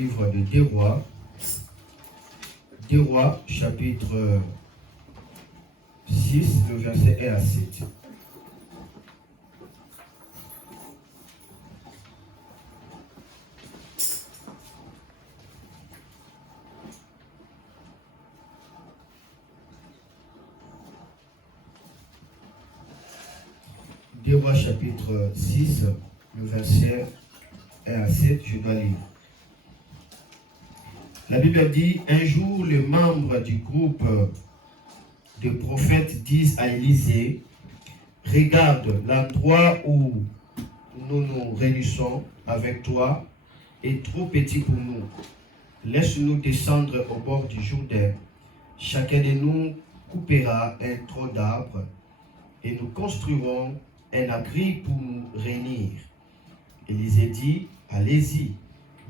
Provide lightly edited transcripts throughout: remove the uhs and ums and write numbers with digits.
Livre de 2 Rois, chapitre 6, le verset 1 à 7. Deux Rois, chapitre 6, le verset 1 à 7, je dois lire. La Bible dit, un jour, les membres du groupe de prophètes disent à Élisée, regarde, l'endroit où nous nous réunissons avec toi est trop petit pour nous. Laisse-nous descendre au bord du Jourdain. Chacun de nous coupera un tronc d'arbre et nous construirons un abri pour nous réunir. Élisée dit, allez-y.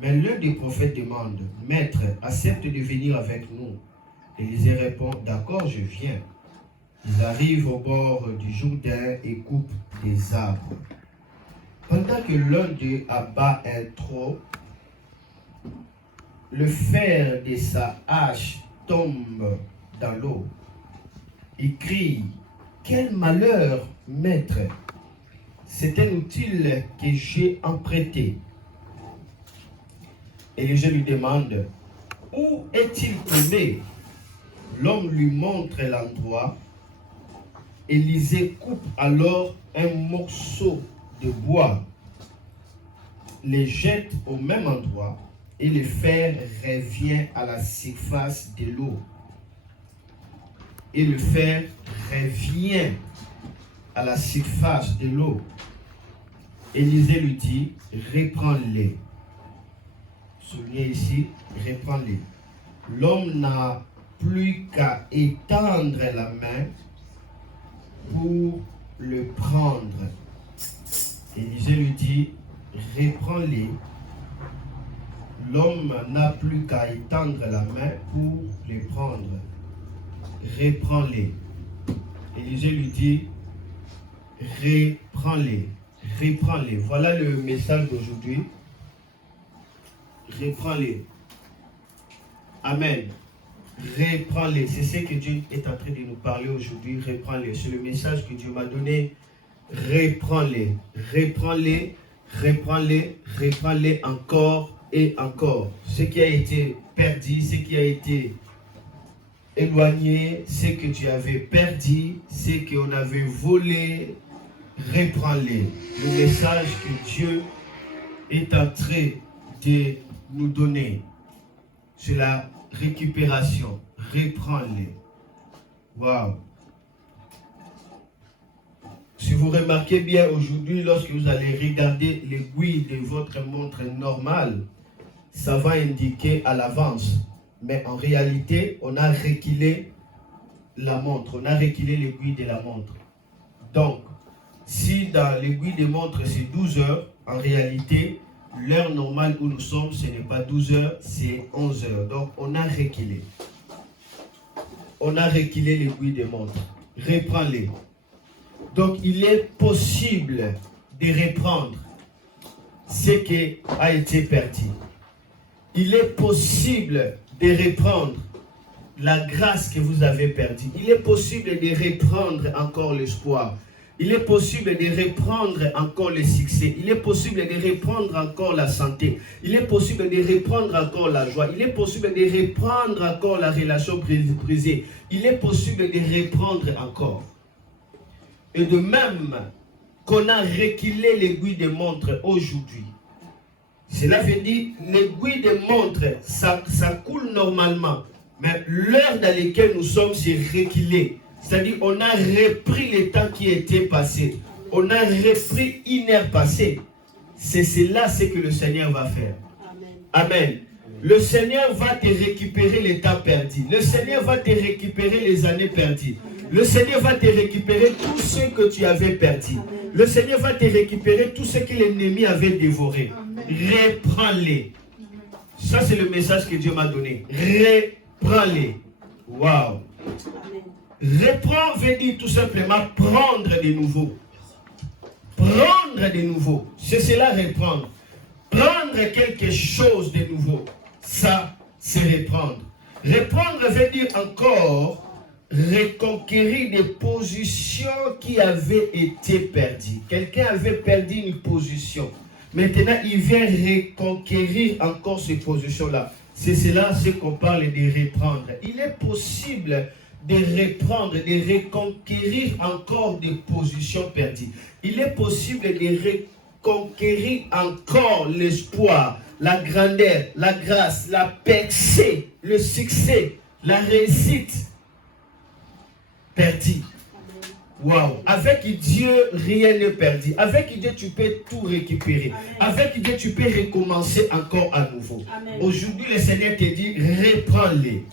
Mais l'un des prophètes demande, Maître, accepte de venir avec nous. Élisée répond, d'accord, je viens. Ils arrivent au bord du Jourdain et coupent des arbres. Pendant que l'un d'eux abat un tronc, le fer de sa hache tombe dans l'eau. Il crie, quel malheur, maître! C'est un outil que j'ai emprunté. Élisée lui demande, où est-il tombé? L'homme lui montre l'endroit. Élisée coupe alors un morceau de bois, les jette au même endroit et le fer revient à la surface de l'eau. Et le fer revient à la surface de l'eau. Élisée lui dit, reprends-les. Soulignez ici, reprends-les. L'homme n'a plus qu'à étendre la main pour le prendre. Élisée lui dit, reprends-les. L'homme n'a plus qu'à étendre la main pour les prendre. Reprends-les. Élisée lui dit, reprends-les. Reprends-les. Voilà le message d'aujourd'hui. Reprends-les. Amen. Reprends-les. C'est ce que Dieu est en train de nous parler aujourd'hui. Reprends-les. C'est le message que Dieu m'a donné. Reprends-les. Reprends-les. Reprends-les. Reprends-les encore et encore. Ce qui a été perdu, ce qui a été éloigné, ce que tu avais perdu, ce qu'on avait volé, reprends-les. Le message que Dieu est en train de nous donner, c'est la récupération. Reprends-les. Waouh! Si vous remarquez bien aujourd'hui, lorsque vous allez regarder l'aiguille de votre montre normale, ça va indiquer à l'avance. Mais en réalité, on a reculé la montre. On a reculé l'aiguille de la montre. Donc, si dans l'aiguille de montre c'est 12 heures, en réalité, l'heure normale où nous sommes, ce n'est pas 12 heures, c'est 11 heures. Donc, on a reculé. On a reculé l'aiguille de montre. Reprends-les. Donc, il est possible de reprendre ce qui a été perdu. Il est possible de reprendre la grâce que vous avez perdue. Il est possible de reprendre encore l'espoir. Il est possible de reprendre encore le succès. Il est possible de reprendre encore la santé. Il est possible de reprendre encore la joie. Il est possible de reprendre encore la relation brisée. Il est possible de reprendre encore. Et de même qu'on a reculé l'aiguille de montre aujourd'hui. Cela veut dire l'aiguille de montre, ça coule normalement. Mais l'heure dans laquelle nous sommes, c'est reculé. C'est-à-dire on a repris le temps qui était passé. On a repris une heure passée. C'est cela ce que le Seigneur va faire. Amen. Amen. Le Seigneur va te récupérer les temps perdus. Le Seigneur va te récupérer les années perdues. Le Seigneur va te récupérer tout ce que tu avais perdu. Le Seigneur va te récupérer tout ce que l'ennemi avait dévoré. Reprends-les. Ça, c'est le message que Dieu m'a donné. Reprends-les. Waouh. Reprends veut dire tout simplement prendre de nouveau. Prendre de nouveau. C'est cela reprendre. Prendre quelque chose de nouveau. Ça, c'est reprendre. Reprendre veut dire encore reconquérir des positions qui avaient été perdues. Quelqu'un avait perdu une position. Maintenant, il vient reconquérir encore ces positions-là. C'est cela ce qu'on parle de reprendre. Il est possible de reprendre, de reconquérir encore des positions perdues. Il est possible de reconquérir encore l'espoir, la grandeur, la grâce, la percée, le succès, la réussite perdue. Wow. Avec Dieu, rien n'est perdu. Avec Dieu, tu peux tout récupérer. Amen. Avec Dieu, tu peux recommencer encore à nouveau. Aujourd'hui, le Seigneur te dit, reprends-les.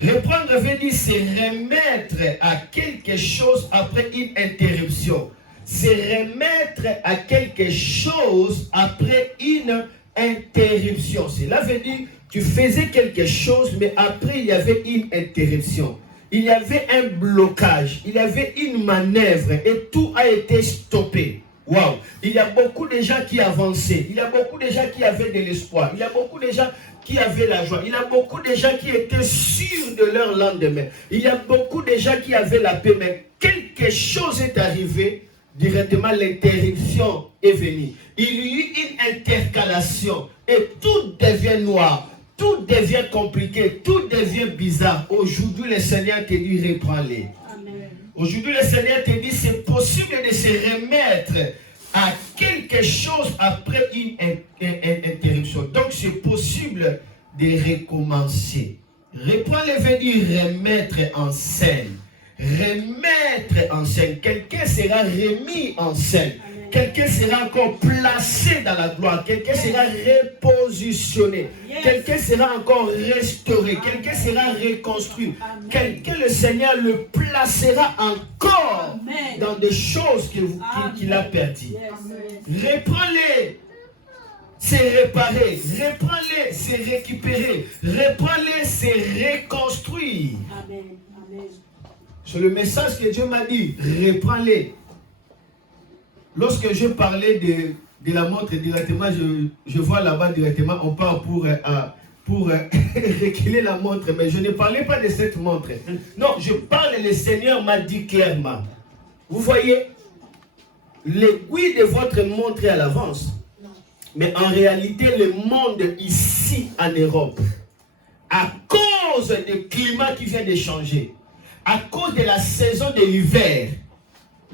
Reprendre veut dire se remettre à quelque chose après une interruption. Se remettre à quelque chose après une interruption. Cela veut dire, tu faisais quelque chose, mais après, il y avait une interruption. Il y avait un blocage, il y avait une manœuvre et tout a été stoppé. Wow. Il y a beaucoup de gens qui avançaient, il y a beaucoup de gens qui avaient de l'espoir, il y a beaucoup de gens qui avaient la joie, il y a beaucoup de gens qui étaient sûrs de leur lendemain, il y a beaucoup de gens qui avaient la paix, mais quelque chose est arrivé, directement l'interruption est venue. Il y a eu une intercalation et tout devient noir. Tout devient compliqué, tout devient bizarre. Aujourd'hui, le Seigneur te dit, reprends-les. Aujourd'hui, le Seigneur te dit, c'est possible de se remettre à quelque chose après une interruption. Donc, c'est possible de recommencer. Reprends-les veut dire remettre en scène. Remettre en scène. Quelqu'un sera remis en scène. Quelqu'un sera encore placé dans la gloire. Quelqu'un sera repositionné. Quelqu'un sera encore restauré. Quelqu'un sera reconstruit. Quelqu'un, le Seigneur le placera encore dans des choses qu'il a perdues. Reprends-les. C'est réparer. Reprends-les. C'est récupérer. Reprends-les. C'est reconstruire. C'est le message que Dieu m'a dit. Reprends-les. Lorsque je parlais de la montre directement, je vois là-bas directement, on part pour reculer la montre, mais je ne parlais pas de cette montre. Non, je parle, le Seigneur m'a dit clairement. Vous voyez, l'aiguille de votre montre est à l'avance. Mais en réalité, le monde ici en Europe, à cause du climat qui vient de changer, à cause de la saison de l'hiver,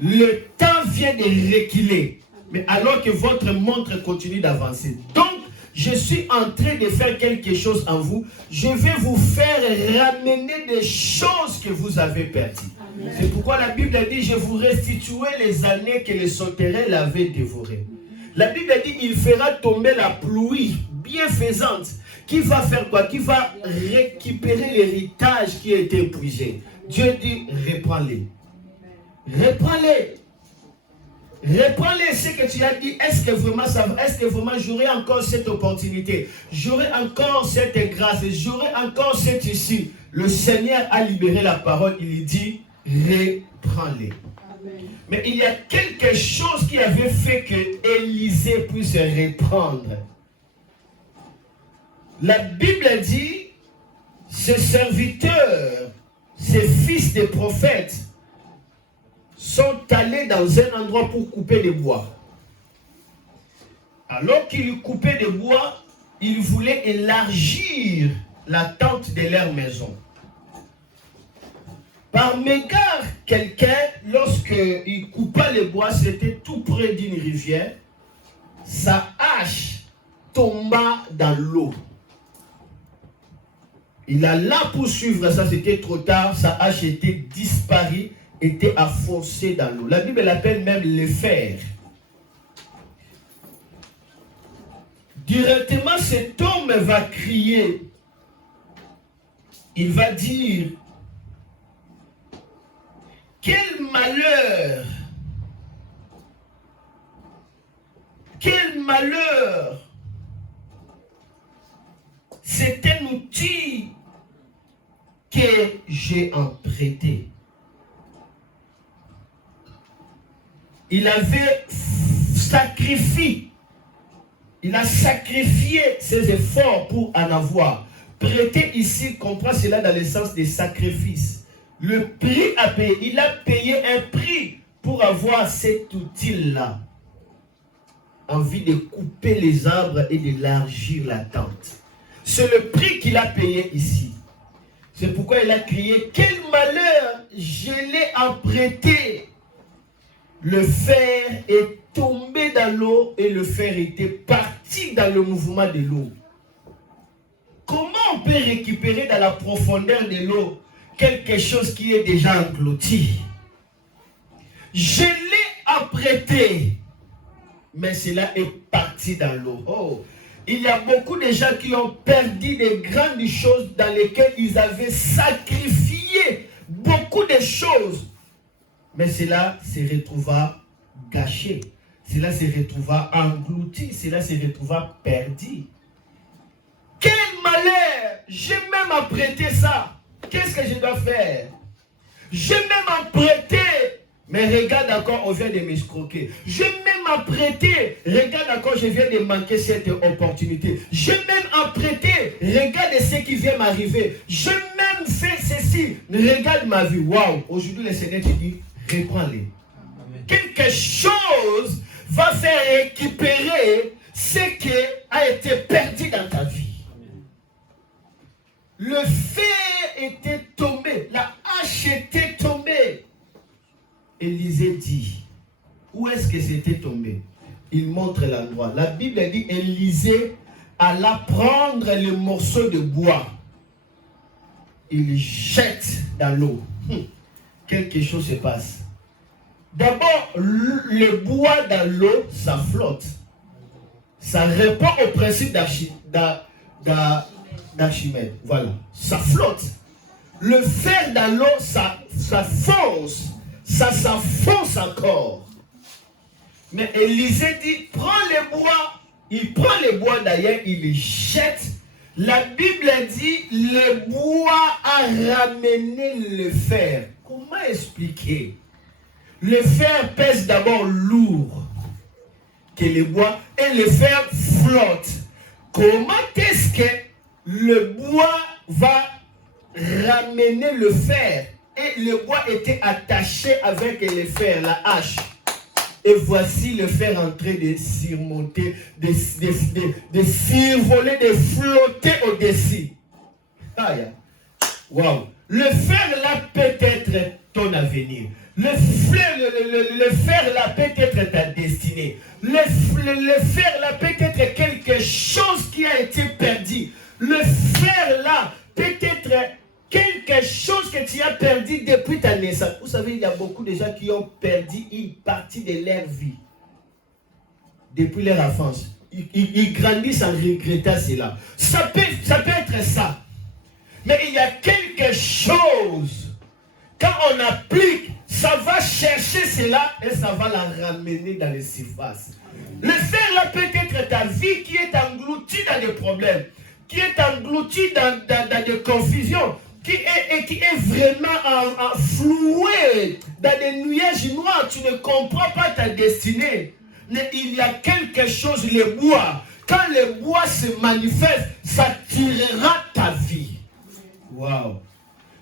le temps vient de reculer, mais alors que votre montre continue d'avancer. Donc, je suis en train de faire quelque chose en vous. Je vais vous faire ramener des choses que vous avez perdues. C'est pourquoi la Bible a dit, je vous restituerai les années que les sauterelles avaient dévorées. La Bible a dit, il fera tomber la pluie bienfaisante. Qui va faire quoi? Qui va récupérer l'héritage qui a été épuisé. Dieu dit, reprends-les. Reprends-les. Reprends-les ce que tu as dit. Est-ce que vraiment ça va? Est-ce que vraiment j'aurai encore cette opportunité? J'aurai encore cette grâce? J'aurai encore cette issue? Le Seigneur a libéré la parole. Il dit, reprends-les. Mais il y a quelque chose qui avait fait que Élisée puisse reprendre. La Bible dit, ces serviteurs, ces fils des prophètes, sont allés dans un endroit pour couper des bois. Alors qu'ils coupaient des bois, ils voulaient élargir la tente de leur maison. Par mégarde, quelqu'un, lorsqu'il coupa les bois, c'était tout près d'une rivière, sa hache tomba dans l'eau. Il alla poursuivre ça, c'était trop tard, sa hache était disparue, était enfoncée dans l'eau. La Bible l'appelle même le fer. Directement, cet homme va crier. Il va dire, quel malheur! Quel malheur! C'est un outil que j'ai emprunté. Il avait sacrifié Il a sacrifié ses efforts pour en avoir. Prêter ici comprend cela dans le sens des sacrifices. Le prix à payer. Il a payé un prix pour avoir cet outil-là. Envie de couper les arbres et d'élargir la tente. C'est le prix qu'il a payé ici. C'est pourquoi il a crié, quel malheur, je l'ai apprêté. Le fer est tombé dans l'eau et le fer était parti dans le mouvement de l'eau. Comment on peut récupérer dans la profondeur de l'eau quelque chose qui est déjà englouti? Je l'ai apprêté, mais cela est parti dans l'eau. Oh. Il y a beaucoup de gens qui ont perdu de grandes choses dans lesquelles ils avaient sacrifié beaucoup de choses. Mais cela se retrouva gâché. Cela se retrouva englouti. Cela se retrouva perdu. Quel malheur! J'ai même apprêté ça. Qu'est-ce que je dois faire? J'ai même apprêté. Mais regarde encore, on vient de m'escroquer. J'ai même apprêté. Regarde encore, je viens de manquer cette opportunité. J'ai même apprêté. Regarde ce qui vient m'arriver. J'ai même fait ceci. Regarde ma vie. Waouh! Aujourd'hui, le Seigneur te dit, reprends-les. Quelque chose va faire récupérer ce qui a été perdu dans ta vie. Le fer était tombé. La hache était tombée. Élisée dit, où est-ce que c'était tombé? Il montre l'endroit. La Bible dit, Élisée alla prendre le morceau de bois. Il jette dans l'eau. Quelque chose se passe. D'abord, le bois dans l'eau, ça flotte. Ça répond au principe d'Archimède. Voilà. Ça flotte. Le fer dans l'eau, ça fonce. Ça s'enfonce encore. Mais Élisée dit, prends les bois. Il prend les bois d'ailleurs, il les jette. La Bible dit, le bois a ramené le fer. Comment expliquer? Le fer pèse d'abord lourd que le bois et le fer flotte. Comment est-ce que le bois va ramener le fer? Et le bois était attaché avec le fer, la hache. Et voici le fer en train de surmonter, de survoler, de flotter au-dessus. Aïe. Wow. Le fer là peut être ton avenir. Le fer là peut être ta destinée. Le fer là peut être quelque chose qui a été perdu. Le fer là peut être quelque chose que tu as perdu depuis ta naissance. Vous savez, il y a beaucoup de gens qui ont perdu une partie de leur vie depuis leur enfance. Ils grandissent en regrettant cela. Ça peut être ça. Mais il y a quelque chose, quand on applique, ça va chercher cela et ça va la ramener dans les surfaces. Le fer là peut être ta vie qui est engloutie dans des problèmes, qui est engloutie dans des confusions, qui est vraiment floué dans des nuages noirs. Tu ne comprends pas ta destinée. Mais il y a quelque chose, le bois. Quand le bois se manifeste, ça tirera ta vie. Wow.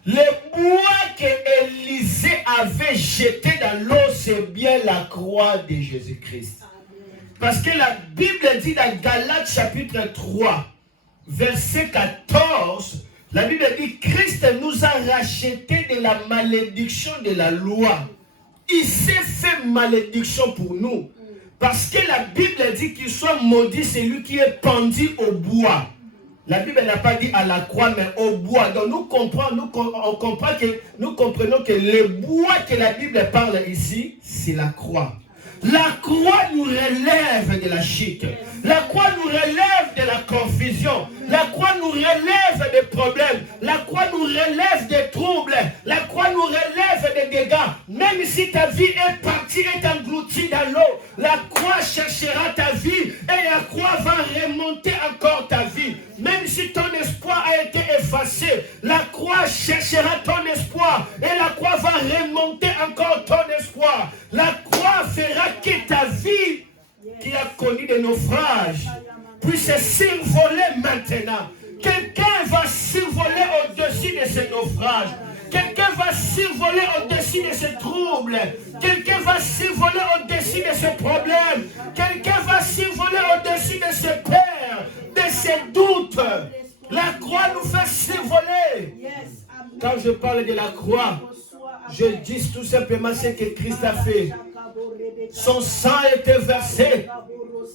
Le bois que Élisée avait jeté dans l'eau, c'est bien la croix de Jésus-Christ. Parce que la Bible dit dans Galates chapitre 3, verset 14, la Bible dit, Christ nous a rachetés de la malédiction de la loi. Il s'est fait malédiction pour nous. Parce que la Bible dit qu'il soit maudit celui qui est pendu au bois. La Bible n'a pas dit à la croix, mais au bois. Donc nous comprenons que le bois que la Bible parle ici, c'est la croix. La croix nous relève de la chute. La croix nous relève de la confusion. La croix nous relève des problèmes. La croix nous relève des troubles. La croix nous relève des dégâts. Même si ta vie est partie, est engloutie dans l'eau, la croix cherchera ta vie et la croix va remonter encore ta vie. Même si ton espoir a été effacé, la croix cherchera ton espoir et la croix va remonter encore ton espoir. La croix fera que ta vie qui a connu des naufrages puisse survoler maintenant. Quelqu'un va survoler au-dessus de ces naufrages. Quelqu'un va survoler au-dessus de ces troubles. Quelqu'un va survoler au-dessus de ces problèmes. Quelqu'un va survoler au-dessus de ces peurs, de ces doutes. La croix nous fait survoler. Quand je parle de la croix, je dis tout simplement ce que Christ a fait. Son sang a été versé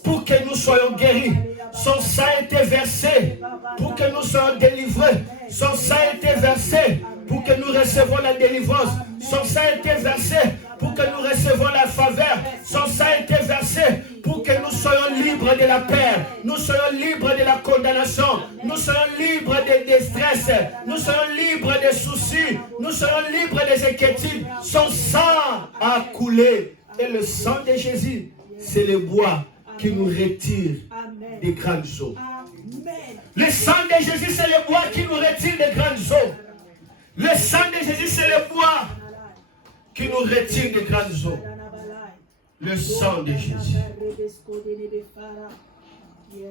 pour que nous soyons guéris. Son sang a été versé pour que nous soyons délivrés. Son sang a été versé pour que nous recevons la délivrance. Son sang a été versé pour que nous recevons la faveur. Son sang a été versé pour que nous soyons libres de la peur. Nous soyons libres de la condamnation. Nous soyons libres des stress. Nous soyons libres des soucis. Nous soyons libres des inquiétudes. Son sang a coulé. Et le sang de Jésus, c'est le bois qui nous retire des grandes eaux. Le sang de Jésus, c'est le bois qui nous retire des grandes eaux. Le sang de Jésus, c'est le bois qui nous retire des grandes eaux. Le sang de Jésus.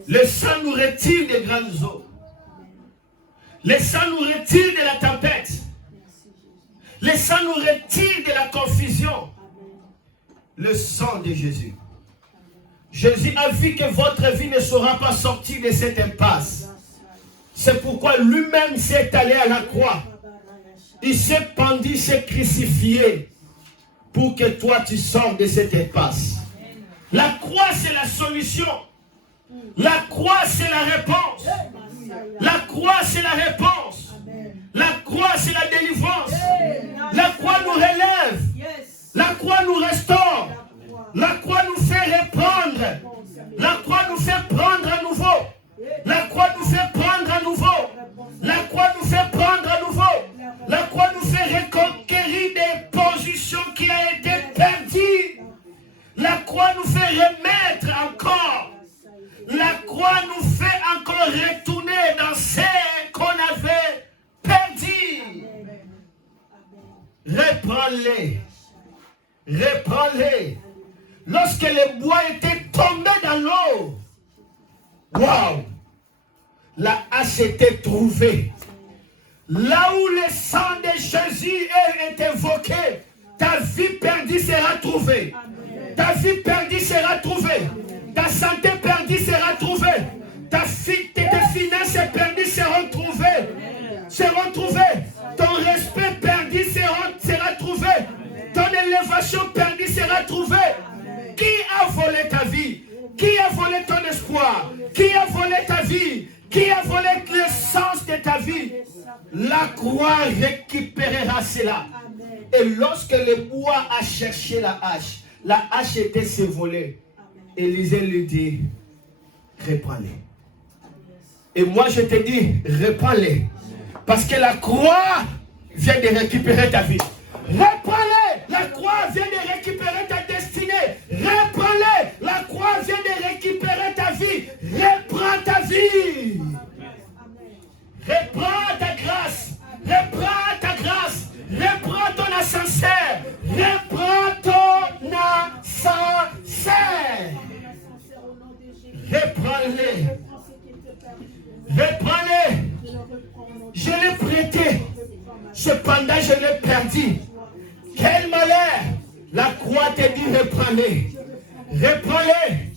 Le sang nous retire des grandes eaux. Le sang nous retire de la tempête. Le sang nous retire de la confusion. Le sang de Jésus. Jésus a vu que votre vie ne sera pas sortie de cette impasse. C'est pourquoi lui-même s'est allé à la croix. Il s'est pendu, s'est crucifié pour que toi tu sors de cette impasse. La croix c'est la solution. La croix c'est la réponse. La croix c'est la réponse. La croix c'est la délivrance. La croix nous relève. La croix nous restaure. La croix nous fait reprendre. La croix nous fait prendre à nouveau. La croix nous fait prendre à nouveau. La croix nous fait prendre à nouveau. La croix nous fait reconquérir des positions qui ont été perdues. La croix nous fait remettre encore. La croix nous fait encore retourner dans ce qu'on avait perdu. Reprends-les. Reprends-les. Lorsque le bois était tombé dans l'eau, waouh, la hache était trouvée. Là où le sang de Jésus est évoqué, ta vie perdue sera trouvée. Ta vie perdue sera trouvée. Ta santé perdue sera trouvée. Tes finances perdues seront trouvées. Ton respect perdu sera trouvé. Ton élévation perdue sera trouvée. Qui a volé ta vie? Qui a volé ton espoir? Qui a volé ta vie? Qui a volé l'essence de ta vie? La croix récupérera cela. Et lorsque le bois a cherché la hache était survolée. Élisée lui dit, reprends-les. Et moi je te dis, reprends-les. Parce que la croix vient de récupérer ta vie. Reprends-les. La croix vient de récupérer ta destinée. Reprends-les. La croix vient de récupérer ta vie. Reprends ta vie. Reprends ta grâce. Reprends ta grâce. Reprends ton ascenseur. Reprends ton ascenseur. Reprends-les. Reprends-les. Je l'ai prêté. Cependant, je l'ai perdu. Quel malheur! La croix te dit reprends-les. Reprends-les.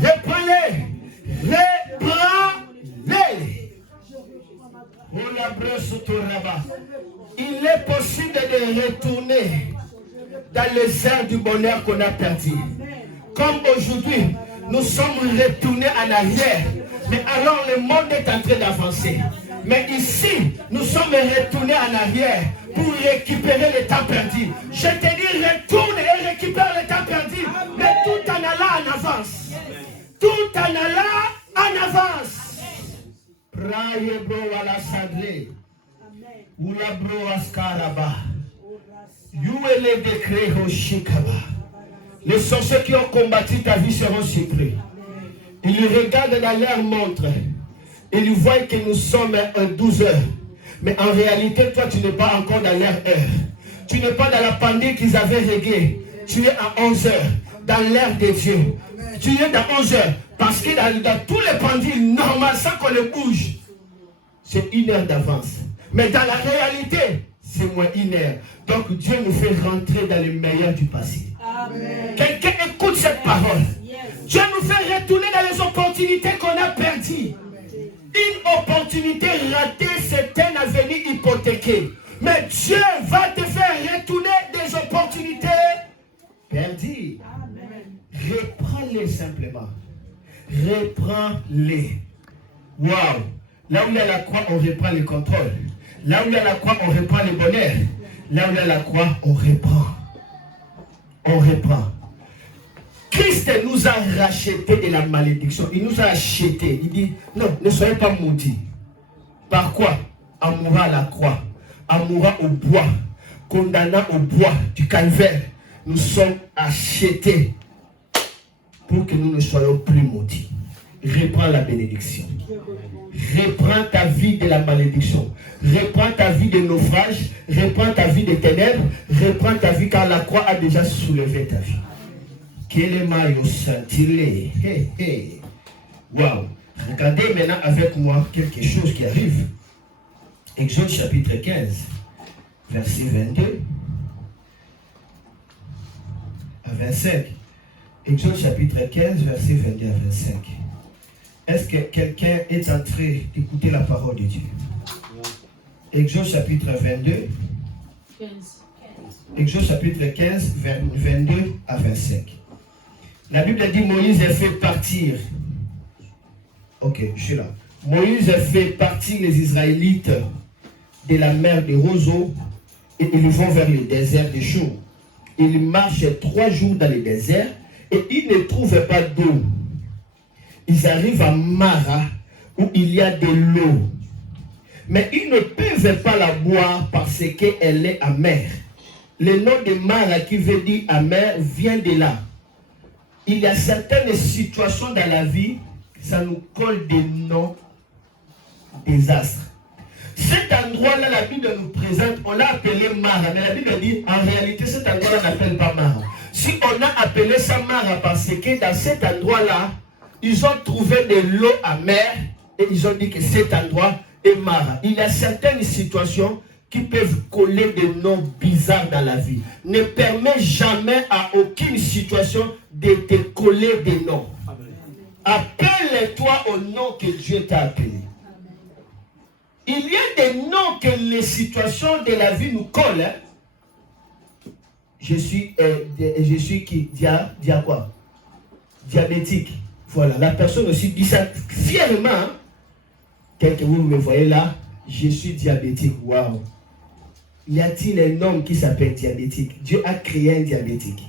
Reprends-les. Reprends-les. Il est possible de retourner dans les airs du bonheur qu'on a perdu. Comme aujourd'hui, nous sommes retournés en arrière. Mais alors le monde est en train d'avancer. Mais ici, nous sommes retournés en arrière pour récupérer le temps perdu. Je te dis, retourne et récupère le temps perdu. Mais tout en allant en avance. Tout en allant en avance. Praye bro wala sadle. Ula bro askaraba. Youele décret au shikaba. Les sorciers qui ont combattu ta vie seront surpris. Ils regardent dans leur montre. Ils voient que nous sommes à 12 heures. Mais en réalité, toi, tu n'es pas encore dans leur heure. Tu n'es pas dans la pandémie qu'ils avaient réglée. Tu es à 11 heures, dans l'heure de Dieu. tu es dans 11 heures. Parce que dans tous les pendules normales, sans qu'on le bouge, c'est 1 heure d'avance. Mais dans la réalité, c'est moins 1 heure. Donc Dieu nous fait rentrer dans le meilleur du passé. Quelqu'un écoute cette parole. Dieu nous fait retourner dans les opportunités qu'on a perdues. Une opportunité ratée, c'est un avenir hypothéqué. Mais Dieu va te faire retourner des opportunités perdues. Reprends-les simplement. Reprends-les. Waouh! Là où il y a la croix, on reprend le contrôle. Là où il y a la croix, on reprend le bonheur. Là où il y a la croix, on reprend. On reprend. Christ nous a racheté de la malédiction. Il nous a acheté. Il dit, non, ne soyez pas maudits. Par quoi? En mourant à la croix, en mourant au bois, condamnant au bois du calvaire. Nous sommes achetés pour que nous ne soyons plus maudits. Reprends la bénédiction. Reprends ta vie de la malédiction. Reprends ta vie de naufrage. Reprends ta vie de ténèbres. Reprends ta vie car la croix a déjà soulevé ta vie. Quel est maillot scintillé. Waouh. Regardez maintenant avec moi quelque chose qui arrive. Exode chapitre 15, verset 22 à 25. Exode chapitre 15, verset 22 à 25. Est-ce que quelqu'un est en train d'écouter la parole de Dieu? Exode chapitre 22. Exode chapitre 15, 22 à 25. La Bible dit Moïse a fait partir. Ok, je suis là. Moïse a fait partir les Israélites de la mer de Roseau et ils vont vers le désert de Chour. Ils marchent 3 jours dans le désert et ils ne trouvent pas d'eau. Ils arrivent à Mara où il y a de l'eau. Mais ils ne peuvent pas la boire parce qu'elle est amère. Le nom de Mara qui veut dire amère vient de là. Il y a certaines situations dans la vie, ça nous colle des noms désastres. Cet endroit-là, la Bible nous présente, on l'a appelé Mara. Mais la Bible dit, en réalité, cet endroit-là, on n'appelle pas Mara. Si on a appelé ça Mara parce que dans cet endroit-là, ils ont trouvé de l'eau amère et ils ont dit que cet endroit est Mara. Il y a certaines situations qui peuvent coller des noms bizarres dans la vie. Ne permets jamais à aucune situation de te coller des noms. Appelle-toi au nom que Dieu t'a appelé. Il y a des noms que les situations de la vie nous collent. Hein? Je suis qui? Quoi? Diabétique. Voilà, la personne aussi dit ça fièrement. Hein? Tel que vous me voyez là, je suis diabétique. Waouh! Y a-t-il un homme qui s'appelle diabétique? Dieu a créé un diabétique.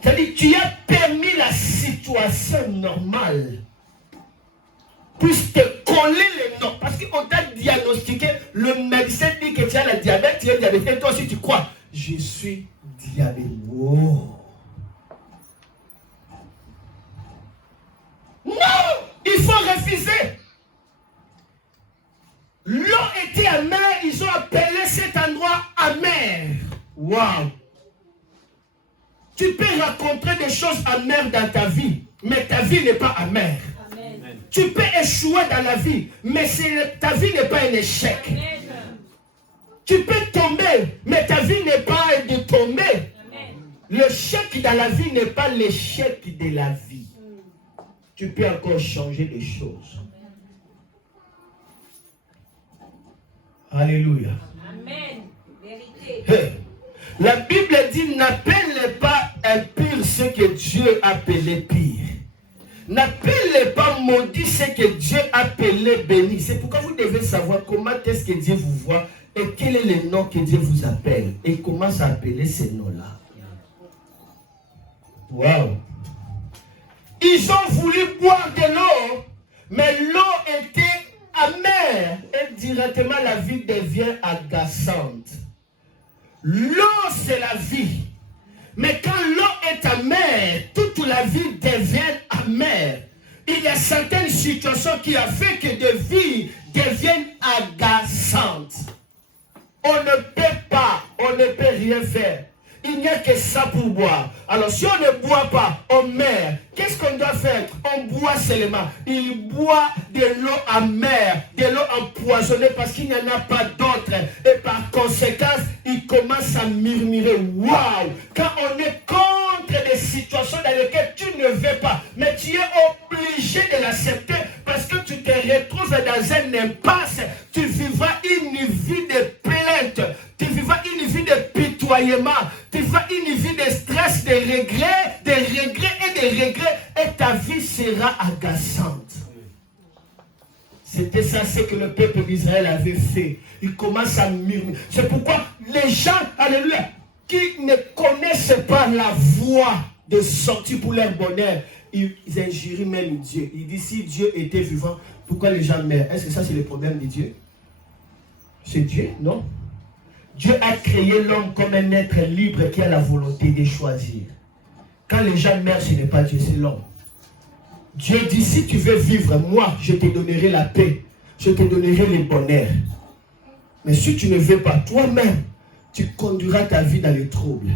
C'est-à-dire, tu as permis la situation normale puisse te coller les noms. Parce qu'on t'a diagnostiqué, le médecin dit que tu as le diabète, tu es diabétique, et toi aussi tu crois. Je suis diabétique. Oh. Non! Il faut refuser. L'eau était amère, ils ont appelé cet endroit amer. Waouh! Tu peux rencontrer des choses amères dans ta vie, mais ta vie n'est pas amère. Amen. Tu peux échouer dans la vie, mais ta vie n'est pas un échec. Amen. Tu peux tomber, mais ta vie n'est pas de tomber. Amen. L'échec dans la vie n'est pas l'échec de la vie. Tu peux encore changer les choses. Alléluia. Amen. Vérité. Hey. La Bible dit, n'appelle pas impur ce que Dieu a appelé pire. N'appelez pas maudit ce que Dieu a appelé béni. C'est pourquoi vous devez savoir comment est-ce que Dieu vous voit et quel est le nom que Dieu vous appelle. Et comment s'appeler ces noms-là. Waouh. Ils ont voulu boire de l'eau, mais l'eau était amère. Et directement la vie devient agaçante. L'eau, c'est la vie. Mais quand l'eau est amère, toute la vie devient amère. Il y a certaines situations qui ont fait que des vies deviennent agaçantes. On ne peut pas, on ne peut rien faire. il n'y a que ça pour boire. Alors si on ne boit pas, on meurt. Qu'est-ce qu'on doit faire? On boit seulement. Il boit de l'eau amère, de l'eau empoisonnée parce qu'il n'y en a pas d'autre. Et par conséquent, il commence à murmurer. Waouh! Quand on est contre des situations dans lesquelles tu ne veux pas, mais tu es obligé de l'accepter parce que tu te retrouves dans un impasse, tu vivras une vie de plainte, tu vivras une vie de pitoyement, tu vivras une vie de stress, de regrets et de regrets, et ta vie sera agaçante. C'était ça, ce que le peuple d'Israël avait fait. Il commence à murmurer. C'est pourquoi les gens, alléluia, qui ne connaissent pas la voie de sortie pour leur bonheur, ils injurient même Dieu. Ils disent, si Dieu était vivant, pourquoi les gens meurent? Est-ce que ça c'est le problème de Dieu? C'est Dieu? Non. Dieu a créé l'homme comme un être libre qui a la volonté de choisir. Quand les gens meurent, ce n'est pas Dieu, c'est l'homme. Dieu dit, si tu veux vivre, moi, je te donnerai la paix. Je te donnerai le bonheur. Mais si tu ne veux pas, toi-même, tu conduiras ta vie dans les troubles.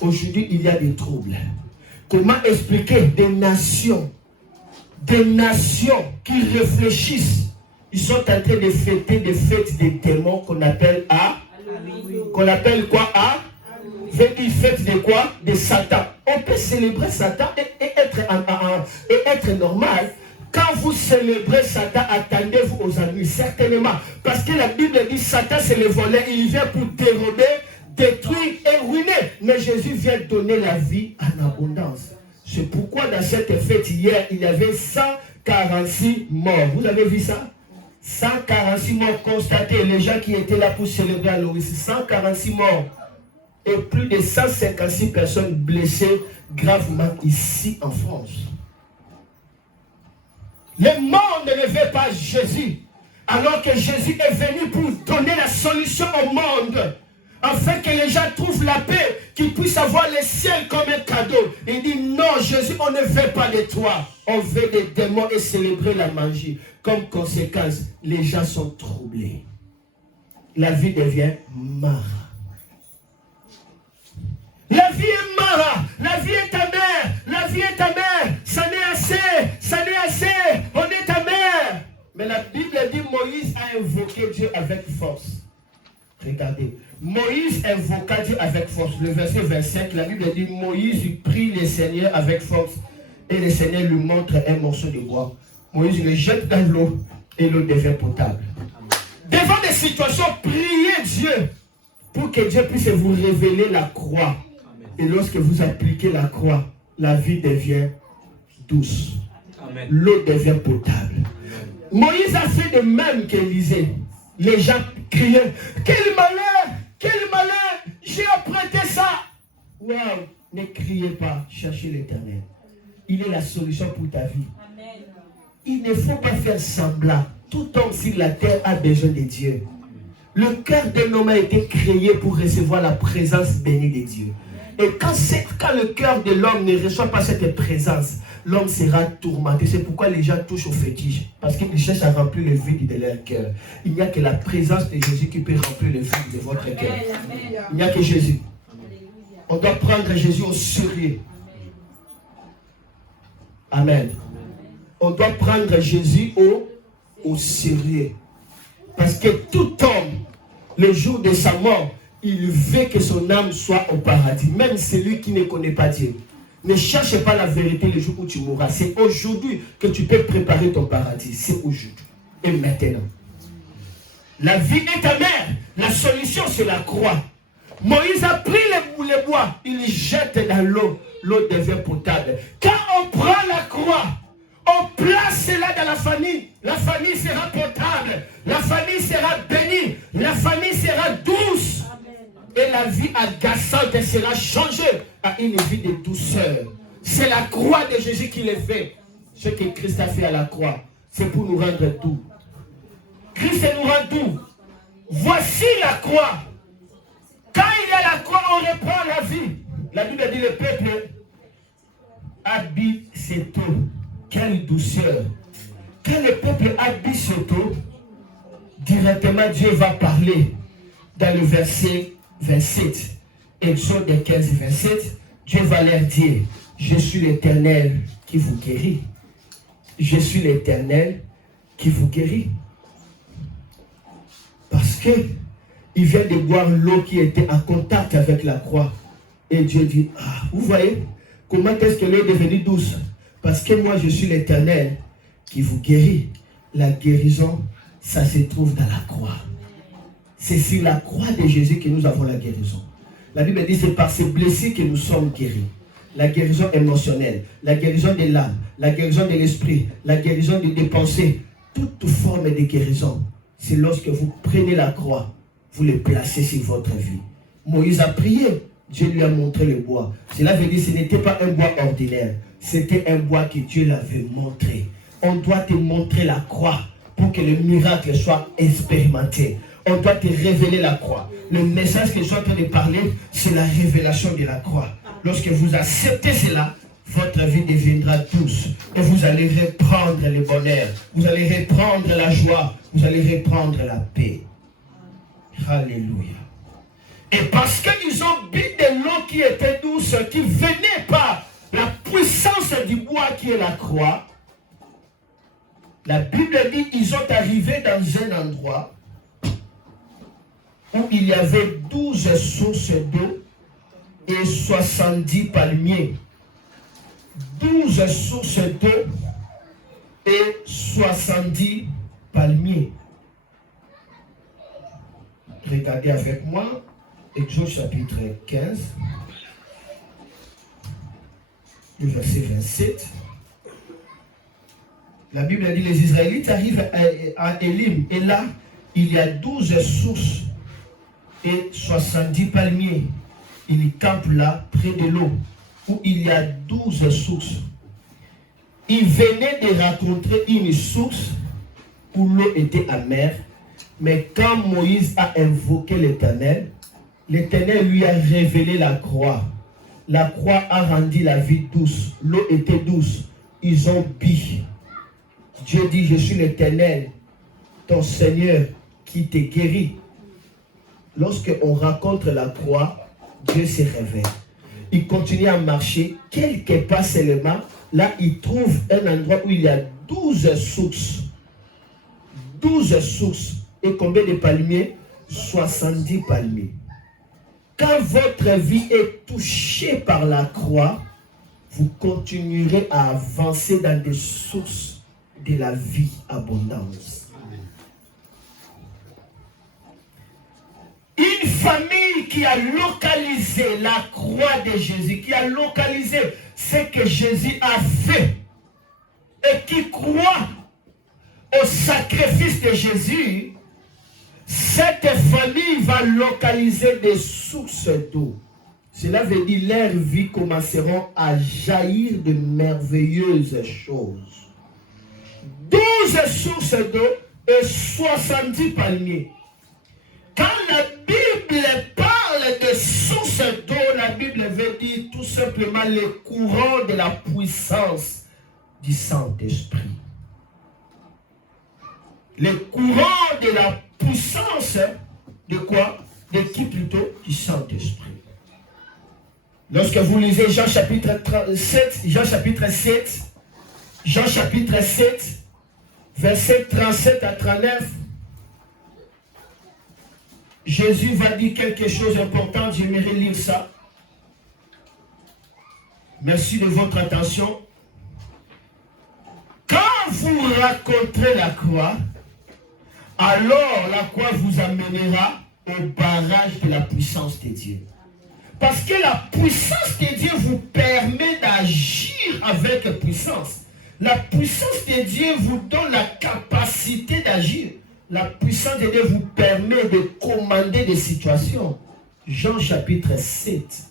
Aujourd'hui, il y a des troubles. Comment expliquer des nations qui réfléchissent? Ils sont en train de fêter des fêtes des démons qu'on appelle qu'on appelle quoi? Ils fêtent de quoi? De Satan. On peut célébrer Satan et être normal. Quand vous célébrez Satan, attendez-vous aux ennuis, certainement. Parce que la Bible dit Satan c'est le voleur, il vient pour dérober, détruire et ruiner. Mais Jésus vient donner la vie en abondance. C'est pourquoi dans cette fête hier, il y avait 146 morts. Vous avez vu ça? 146 morts constatés. Les gens qui étaient là pour célébrer à l'Oris, 146 morts. Et plus de 156 personnes blessées gravement ici en France. Le monde ne veut pas Jésus, alors que Jésus est venu pour donner la solution au monde, afin que les gens trouvent la paix, qu'ils puissent avoir le ciel comme un cadeau. Il dit non, Jésus, on ne veut pas de toi, on veut des démons et célébrer la magie. Comme conséquence, les gens sont troublés. La vie devient mara. La vie est mara, la vie est amère, la vie est amère, ça n'est assez, on est amère. Mais la Bible dit Moïse a invoqué Dieu avec force. Regardez, Moïse invoqua Dieu avec force. Le verset 25, la Bible dit Moïse prie le Seigneur avec force et le Seigneur lui montre un morceau de bois. Moïse le jette dans l'eau et l'eau devient potable. Devant des situations, priez Dieu pour que Dieu puisse vous révéler la croix. Et lorsque vous appliquez la croix, la vie devient douce. L'eau devient potable. Amen. Moïse a fait de même qu'Élisée. Les gens criaient, quel malheur, j'ai apprêté ça. Waouh, ne criez pas, cherchez l'Éternel. Il est la solution pour ta vie. Amen. Il ne faut pas faire semblant. Tout homme sur la terre a besoin de Dieu. Le cœur d'un homme a été créé pour recevoir la présence bénie de Dieu. Et quand le cœur de l'homme ne reçoit pas cette présence, l'homme sera tourmenté. C'est pourquoi les gens touchent au fétiche. Parce qu'ils cherchent à remplir le vide de leur cœur. Il n'y a que la présence de Jésus qui peut remplir le vide de votre cœur. Il n'y a que Jésus. On doit prendre Jésus au sérieux. Amen. On doit prendre Jésus au sérieux. Parce que tout homme, le jour de sa mort, il veut que son âme soit au paradis. Même celui qui ne connaît pas Dieu. Ne cherche pas la vérité le jour où tu mourras. C'est aujourd'hui que tu peux préparer ton paradis. C'est aujourd'hui. Et maintenant. La vie est amère. La solution, c'est la croix. Moïse a pris les bois. Il jette dans l'eau. L'eau devient potable. Quand on prend la croix, on place cela dans la famille. La famille sera potable. La famille sera bénie. La famille sera douce. Et la vie agaçante sera changée à une vie de douceur. C'est la croix de Jésus qui le fait. Ce que Christ a fait à la croix, c'est pour nous rendre doux. Christ nous rend doux. Voici la croix. Quand il y a la croix, on reprend la vie. La Bible dit le peuple habite cette eau. Quelle douceur. Quand le peuple habite cette eau, directement Dieu va parler dans le verset 27. Exode 15, 27, Dieu va leur dire, je suis l'Éternel qui vous guérit. Je suis l'Éternel qui vous guérit. Parce que il vient de boire l'eau qui était en contact avec la croix. Et Dieu dit, ah, vous voyez, comment est-ce que l'eau est devenue douce? Parce que moi, je suis l'Éternel qui vous guérit. La guérison, ça se trouve dans la croix. C'est sur la croix de Jésus que nous avons la guérison. La Bible dit, c'est par ces blessures que nous sommes guéris. La guérison émotionnelle, la guérison de l'âme, la guérison de l'esprit, la guérison des pensées, toute forme de guérison, c'est lorsque vous prenez la croix, vous le placez sur votre vie. Moïse a prié, Dieu lui a montré le bois. Cela veut dire que ce n'était pas un bois ordinaire, c'était un bois que Dieu l'avait montré. On doit te montrer la croix pour que le miracle soit expérimenté. On doit te révéler la croix. Le message que je suis en train de parler, c'est la révélation de la croix. Lorsque vous acceptez cela, votre vie deviendra douce. Et vous allez reprendre le bonheur. Vous allez reprendre la joie. Vous allez reprendre la paix. Alléluia. Et parce qu'ils ont bu de l'eau qui était douce, qui venait par la puissance du bois qui est la croix, la Bible dit qu'ils sont arrivés dans un endroit où il y avait 12 sources d'eau et 70 palmiers. 12 sources d'eau et 70 palmiers. Regardez avec moi, Exode chapitre 15, le verset 27. La Bible dit, les Israélites arrivent à Élim, et là, il y a 12 sources et 70 palmiers. Ils campent là, près de l'eau, où il y a 12 sources. Ils venaient de rencontrer une source où l'eau était amère, mais quand Moïse a invoqué l'Éternel, l'Éternel lui a révélé la croix. La croix a rendu la vie douce. L'eau était douce. Ils ont bu. Dieu dit, je suis l'Éternel, ton Seigneur, qui te guérit. Lorsque on rencontre la croix, Dieu se révèle. Il continue à marcher. Quelque part seulement, là, il trouve un endroit où il y a 12 sources. 12 sources. Et combien de palmiers? 70 palmiers. Quand votre vie est touchée par la croix, vous continuerez à avancer dans des sources de la vie abondance. Une famille qui a localisé la croix de Jésus, qui a localisé ce que Jésus a fait et qui croit au sacrifice de Jésus, cette famille va localiser des sources d'eau. Cela veut dire que leurs vies commenceront à jaillir de merveilleuses choses. 12 sources d'eau et 70 palmiers. Quand la Bible parle de sources d'eau, la Bible veut dire tout simplement les courants de la puissance du Saint-Esprit. Les courants de la puissance de quoi? De qui plutôt? Du Saint-Esprit. Lorsque vous lisez Jean chapitre 7, verset 37 à 39, Jésus va dire quelque chose d'important. J'aimerais lire ça. Merci de votre attention. Quand vous raconterez la croix, alors la croix vous amènera au barrage de la puissance de Dieu. Parce que la puissance de Dieu vous permet d'agir avec puissance. La puissance de Dieu vous donne la capacité d'agir. La puissance de Dieu vous permet de commander des situations. Jean chapitre 7,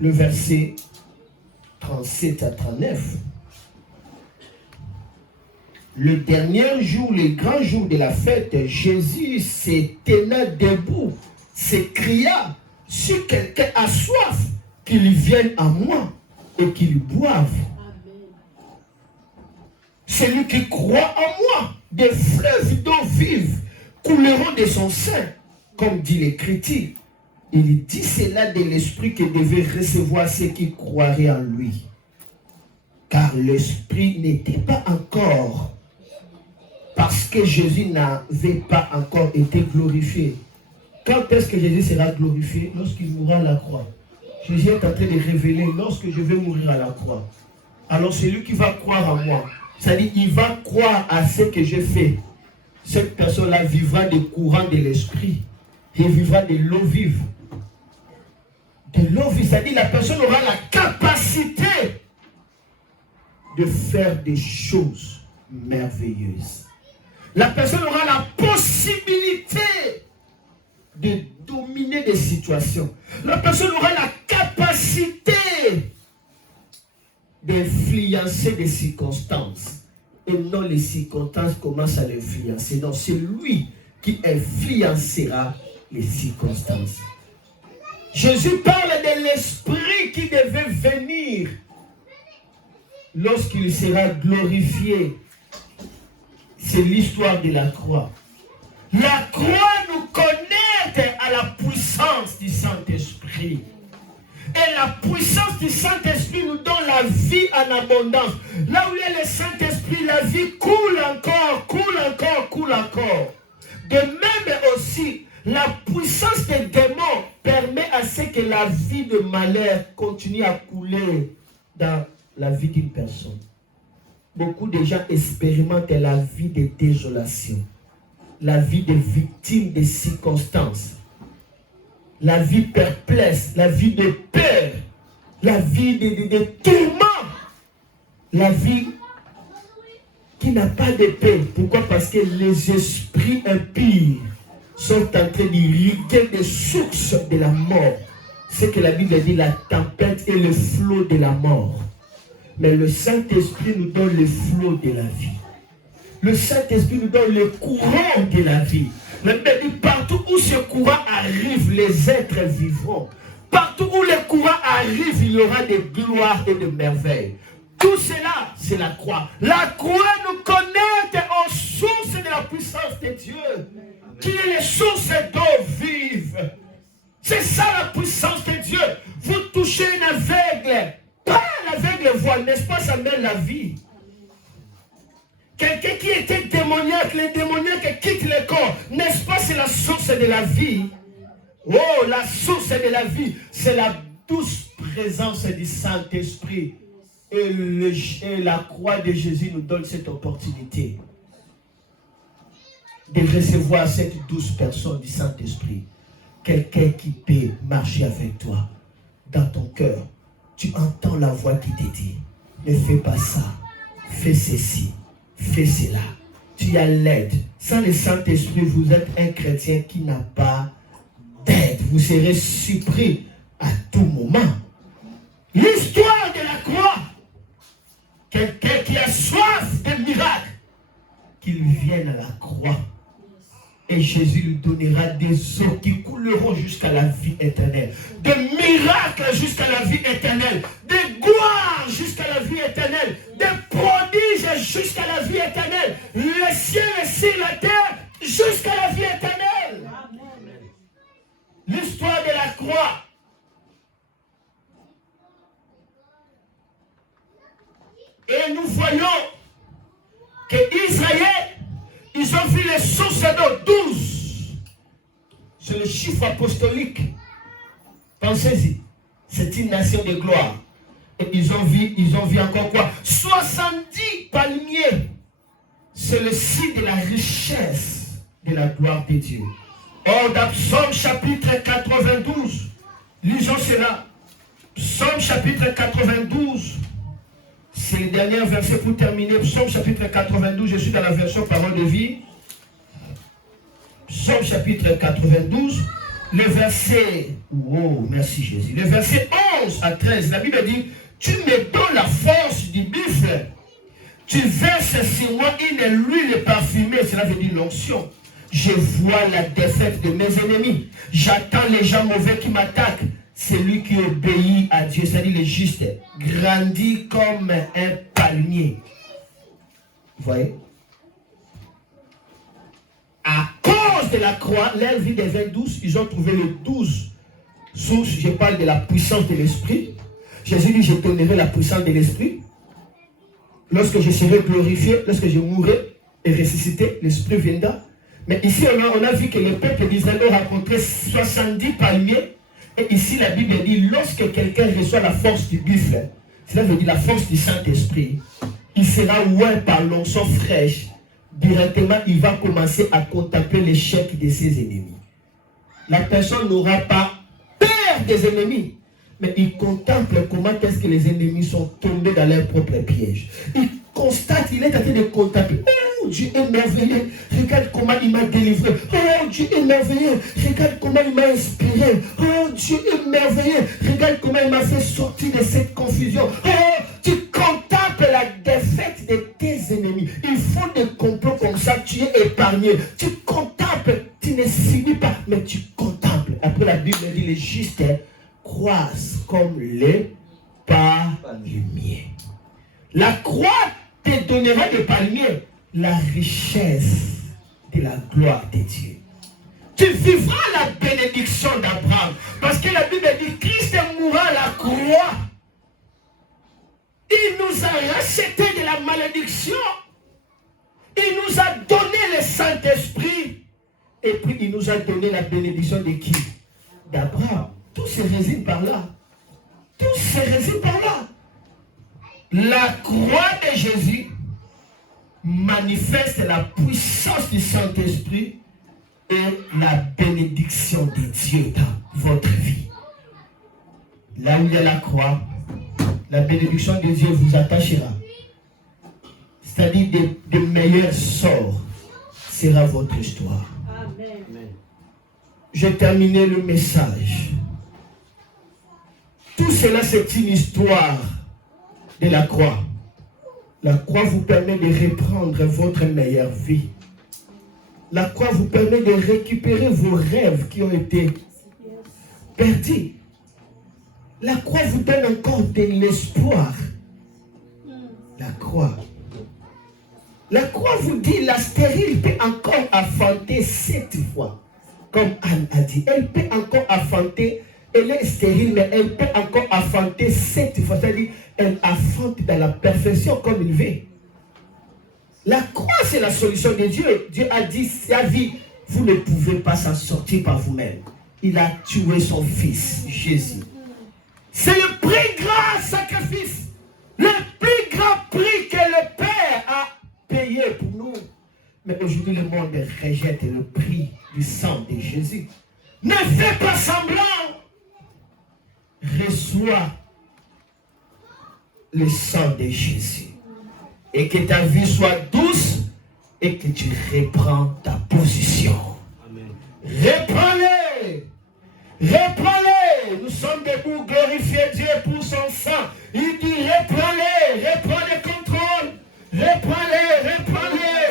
le verset 37 à 39. Le dernier jour, le grand jour de la fête, Jésus se tenait debout, s'écria, si quelqu'un a soif, qu'il vienne à moi et qu'il boive. Celui qui croit en moi, des fleuves d'eau vive couleront de son sein, comme dit l'Écriture. Il dit cela de l'Esprit que devait recevoir ceux qui croiraient en lui. Car l'Esprit n'était pas encore, parce que Jésus n'avait pas encore été glorifié. Quand est-ce que Jésus sera glorifié? Lorsqu'il mourra à la croix. Jésus est en train de révéler, lorsque je vais mourir à la croix. Alors celui qui va croire en moi, c'est-à-dire il va croire à ce que j'ai fait. Cette personne-là vivra des courants de l'esprit et vivra de l'eau vive. De l'eau vive, c'est-à-dire la personne aura la capacité de faire des choses merveilleuses. La personne aura la possibilité de dominer des situations. La personne aura la capacité d'influencer des circonstances. Et non les circonstances commencent à l'influencer. Non, c'est lui qui influencera les circonstances. Jésus parle de l'esprit qui devait venir lorsqu'il sera glorifié. C'est l'histoire de la croix. La croix nous connecte à la puissance du Saint-Esprit. Et la puissance du Saint-Esprit nous donne la vie en abondance. Là où il y a le Saint-Esprit, la vie coule encore, coule encore, coule encore. De même aussi, la puissance des démons permet à ce que la vie de malheur continue à couler dans la vie d'une personne. Beaucoup de gens expérimentent la vie de désolation, la vie de victimes des circonstances, la vie perplexe, la vie de peur, la vie de tourment, la vie qui n'a pas de paix. Pourquoi? Parce que les esprits impies sont en train d'irriguer des sources de la mort. C'est que la Bible dit la tempête et le flot de la mort. Mais le Saint-Esprit nous donne le flot de la vie. Le Saint-Esprit nous donne le courant de la vie. La Bible dit partout où ce courant arrive, les êtres vivront. Partout où le courant arrive, il y aura des gloires et des merveilles. Tout cela, c'est la croix. La croix nous connecte aux sources de la puissance de Dieu, qui est les sources d'eau vive. C'est ça la puissance de Dieu. Vous touchez un aveugle, pas l'aveugle voit, n'est-ce pas, ça mène la vie. Quelqu'un qui était démoniaque, les démoniaques quittent le corps, n'est-ce pas, c'est la source de la vie. Oh, la source de la vie, c'est la douce présence du Saint-Esprit. Et la croix de Jésus nous donne cette opportunité de recevoir cette douce personne du Saint-Esprit. Quelqu'un qui peut marcher avec toi dans ton cœur. Tu entends la voix qui te dit, ne fais pas ça, fais ceci, fais cela. Tu as l'aide. Sans le Saint-Esprit, vous êtes un chrétien qui n'a pas d'aide. Vous serez surpris à tout moment. L'histoire de la croix. Quelqu'un qui a soif de miracles, qu'il vienne à la croix. Et Jésus lui donnera des eaux qui couleront jusqu'à la vie éternelle. Des miracles jusqu'à la vie éternelle. Des gloires jusqu'à la vie éternelle. Des prodiges jusqu'à la vie éternelle. Le ciel et sur la terre jusqu'à la vie éternelle. L'histoire de la croix. Et nous voyons que Israël, ils ont vu les sources d'eau, 12. C'est le chiffre apostolique. Pensez-y. C'est une nation de gloire. Et ils ont vu encore quoi? 70 palmiers. C'est le signe de la richesse de la gloire de Dieu. Or, dans Psaume chapitre 92, lisons cela. Psaume chapitre 92. C'est le dernier verset pour terminer. Psaume chapitre 92, je suis dans la version parole de vie. Psaume chapitre 92, le verset, oh merci Jésus, le verset 11 à 13, la Bible dit, tu me donnes la force du buffle, tu verses sur moi une huile parfumée, cela veut dire l'onction. Je vois la défaite de mes ennemis, j'attends les gens mauvais qui m'attaquent. Celui qui obéit à Dieu, c'est-à-dire le juste, grandit comme un palmier. Vous voyez? À cause de la croix, leur vie devient douce. Ils ont trouvé le 12 Je parle de la puissance de l'esprit. Jésus dit, je donnerai la puissance de l'esprit. Lorsque je serai glorifié, lorsque je mourrai et ressuscité, l'esprit viendra. Mais ici, on a vu que le peuple d'Israël a rencontré 70 palmiers. Et ici, la Bible dit, lorsque quelqu'un reçoit la force du buffle, cela veut dire la force du Saint-Esprit, il sera oint par l'onction fraîche. Directement, il va commencer à contempler l'échec de ses ennemis. La personne n'aura pas peur des ennemis, mais il contemple comment est-ce que les ennemis sont tombés dans leur propre piège. Il constate, il est en train de contempler. Oh, Dieu est merveilleux. Regarde comment il m'a délivré. Oh, Dieu est merveilleux. Regarde comment il m'a inspiré. Oh, Dieu est merveilleux. Regarde comment il m'a fait sortir de cette confusion. Oh, tu contemples la défaite de tes ennemis. Il faut des complots comme ça, tu es épargné. Tu contemples, tu ne subis pas, mais tu contemples. Après la Bible dit, les justes croissent comme les palmiers. La croix te donnera des palmiers la richesse de la gloire de Dieu. Tu vivras la bénédiction d'Abraham. Parce que la Bible dit, Christ mourra à la croix. Il nous a racheté de la malédiction. Il nous a donné le Saint-Esprit. Et puis il nous a donné la bénédiction de qui? D'Abraham. Tout se résume par là. Tout se résume par là. La croix de Jésus manifeste la puissance du Saint-Esprit et la bénédiction de Dieu dans votre vie. Là où il y a la croix, la bénédiction de Dieu vous attachera. C'est-à-dire de meilleurs sorts sera votre histoire. Amen. J'ai terminé le message. Tout cela, c'est une histoire de la croix. La croix vous permet de reprendre votre meilleure vie. La croix vous permet de récupérer vos rêves qui ont été perdus. La croix vous donne encore de l'espoir. La croix. La croix vous dit, la stérile peut encore affanter 7 fois. Comme Anne a dit, elle peut encore affanter. Elle est stérile, mais elle peut encore affanter 7 fois. C'est-à-dire, elle affante dans la perfection comme il veut. La croix, c'est la solution de Dieu. Dieu a dit, sa vie, vous ne pouvez pas s'en sortir par vous-même. Il a tué son fils, Jésus. C'est le plus grand sacrifice, le plus grand prix que le Père a payé pour nous. Mais aujourd'hui, le monde rejette le prix du sang de Jésus. Ne fais pas semblant. Reçois le sang de Jésus. Et que ta vie soit douce et que tu reprends ta position. Amen. Reprends-les. Reprends-les. Nous sommes debout, glorifier Dieu pour son sang. Il dit reprends-les, reprends le contrôle. Reprends-les, reprends-les.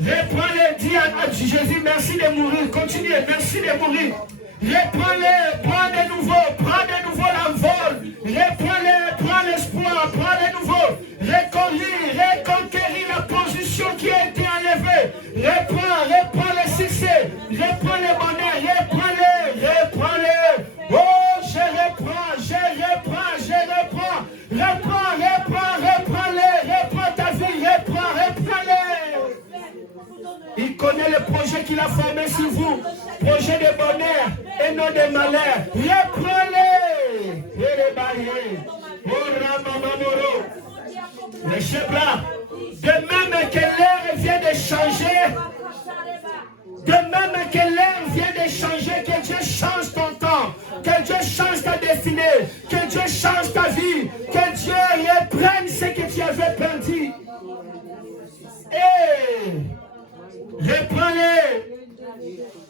Reprends-les. Dis à Jésus merci de mourir. Continuez, merci de mourir. Reprends-les, prends de nouveau l'envol. Reprends-les, prends l'espoir, prends de nouveau. Reconquérir la position qui a été enlevée. Reprends le succès, reprends le bonheur, reprends-les. Oh, je reprends. Reprends-les, reprends ta vie, reprends-les. Il connaît le projet qu'il a formé sur vous. Projet de bonheur et non de malheur. Reprenez. Et les barrières. Les chebras. De même que l'air vient de changer. De même que l'air vient de changer. Que Dieu change ton temps. Que Dieu change ta destinée. Que Dieu change ta vie. Que Dieu reprenne ce que tu avais perdu. Et reprends-les.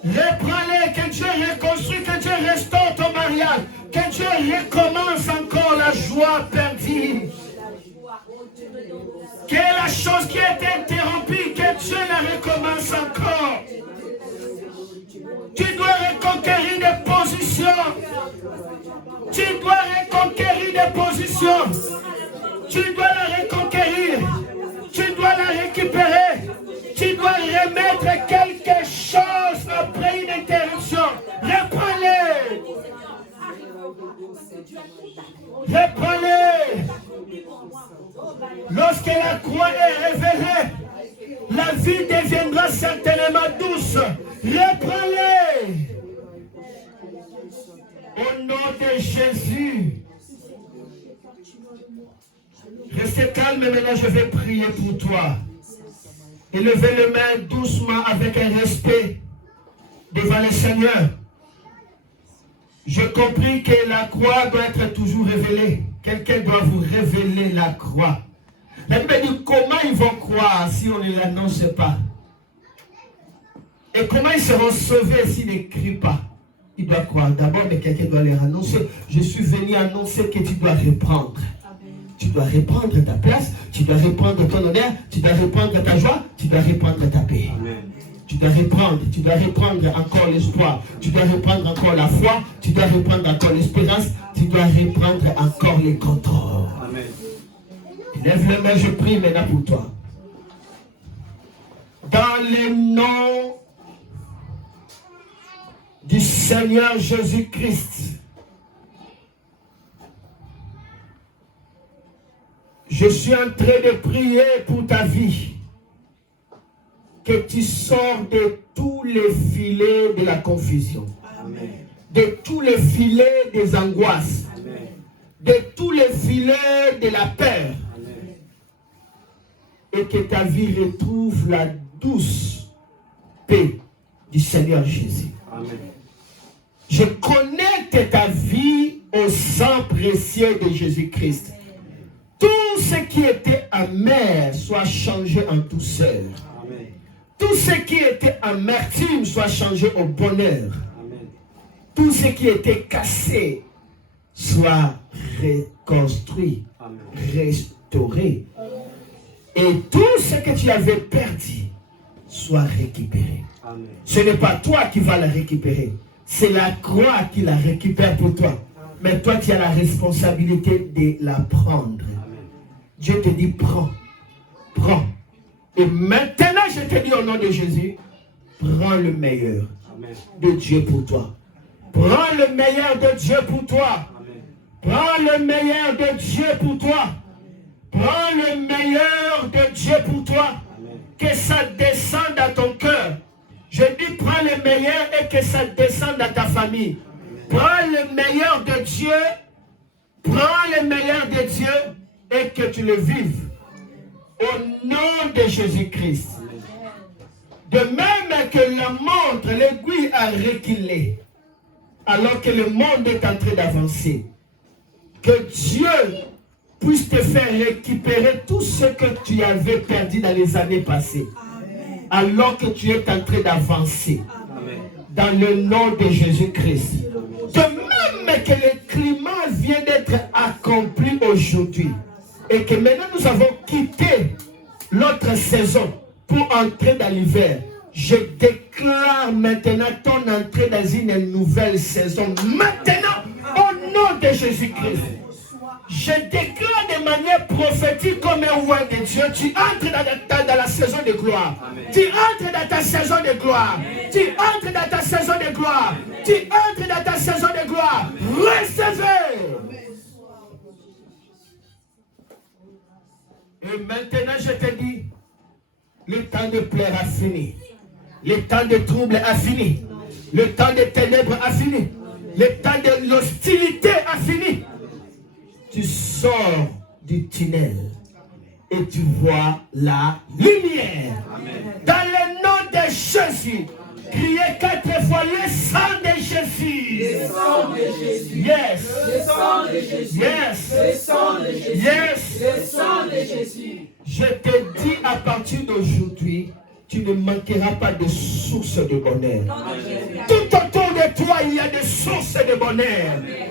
Reprends-les, que Dieu reconstruise, que Dieu restaure ton mariage, que Dieu recommence encore la joie perdue. Que la chose qui a été interrompue, que Dieu la recommence encore. Tu dois reconquérir des positions. Tu dois reconquérir des positions. Tu dois la reconquérir. Tu dois la récupérer. Tu dois remettre quelque chose après une interruption. Reprends-les. Restez calme, maintenant je vais prier pour toi. Et levez les mains doucement avec un respect devant le Seigneur. J'ai compris que la croix doit être toujours révélée. Quelqu'un doit vous révéler la croix. La Bible dit comment ils vont croire si on ne l'annonce pas? Et comment ils seront sauvés s'ils n'écrivent pas? Ils doivent croire d'abord, mais quelqu'un doit leur annoncer. Je suis venu annoncer que tu dois reprendre. Tu dois reprendre ta place, tu dois reprendre ton honneur, tu dois reprendre ta joie, tu dois reprendre ta paix. Amen. Tu dois reprendre encore l'espoir, tu dois reprendre encore la foi, tu dois reprendre encore l'espérance, tu dois reprendre encore les contrôles. Amen. Lève les mains, je prie maintenant pour toi. Dans le nom du Seigneur Jésus-Christ, je suis en train de prier pour ta vie. Que tu sors de tous les filets de la confusion. Amen. De tous les filets des angoisses. Amen. De tous les filets de la peur. Amen. Et que ta vie retrouve la douce paix du Seigneur Jésus. Amen. Je connecte ta vie au sang précieux de Jésus-Christ. Tout ce qui était amer soit changé en douceur. Amen. Tout ce qui était amertume soit changé au bonheur. Amen. Tout ce qui était cassé soit reconstruit, amen, restauré. Et tout ce que tu avais perdu soit récupéré. Amen. Ce n'est pas toi qui vas la récupérer. C'est la croix qui la récupère pour toi. Amen. Mais toi, tu as la responsabilité de la prendre. Dieu te dit, prends, prends. Et maintenant, je te dis au nom de Jésus, prends le meilleur. Amen. De Dieu pour toi. Prends le meilleur de Dieu pour toi. Amen. Prends le meilleur de Dieu pour toi. Prends le meilleur de Dieu pour toi. Amen. Que ça descende à ton cœur. Je dis, prends le meilleur et que ça descende à ta famille. Amen. Prends le meilleur de Dieu. Prends le meilleur de Dieu. Et que tu le vives au nom de Jésus-Christ. De même que la montre, l'aiguille a reculé, alors que le monde est en train d'avancer. Que Dieu puisse te faire récupérer tout ce que tu avais perdu dans les années passées. Alors que tu es en train d'avancer. Dans le nom de Jésus-Christ. De même que le climat vient d'être accompli aujourd'hui. Et que maintenant nous avons quitté l'autre saison pour entrer dans l'hiver. Je déclare maintenant ton entrée dans une nouvelle saison. Maintenant, au nom de Jésus-Christ. Je déclare de manière prophétique comme un roi de Dieu. Tu entres dans la saison de gloire. Amen. Tu entres dans ta saison de gloire. Amen. Tu entres dans ta saison de gloire. Amen. Tu entres dans ta saison de gloire. Recevez. Et maintenant, je te dis, le temps de pleurs a fini. Le temps de trouble a fini. Le temps de ténèbres a fini. Le temps de l'hostilité a fini. Tu sors du tunnel et tu vois la lumière. Amen. Dans le nom de Jésus, criez 4 fois le sang de Jésus. Le sang de Jésus. Yes. Le sang de Jésus. Yes. Le sang de Jésus. Yes. Le sang de Jésus. Je te dis à partir d'aujourd'hui, tu ne manqueras pas de sources de bonheur. Amen. Tout autour de toi, il y a des sources de bonheur. Amen.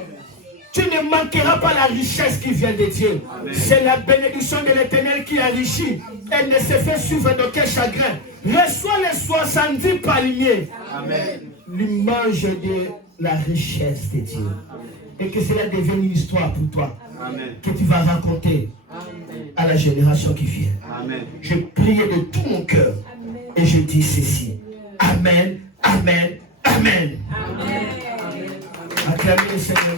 Tu ne manqueras pas la richesse qui vient de Dieu. C'est la bénédiction de l'Éternel qui enrichit. Elle ne se fait suivre d'aucun chagrin. Reçois les 70 palmiers. L'image de la richesse de Dieu. Amen. Et que cela devienne une histoire pour toi. Amen. Que tu vas raconter. Amen. À la génération qui vient. Amen. Je prie de tout mon cœur. Amen. Et je dis ceci. Amen. Amen. Amen. Amen. Acclamez le Seigneur.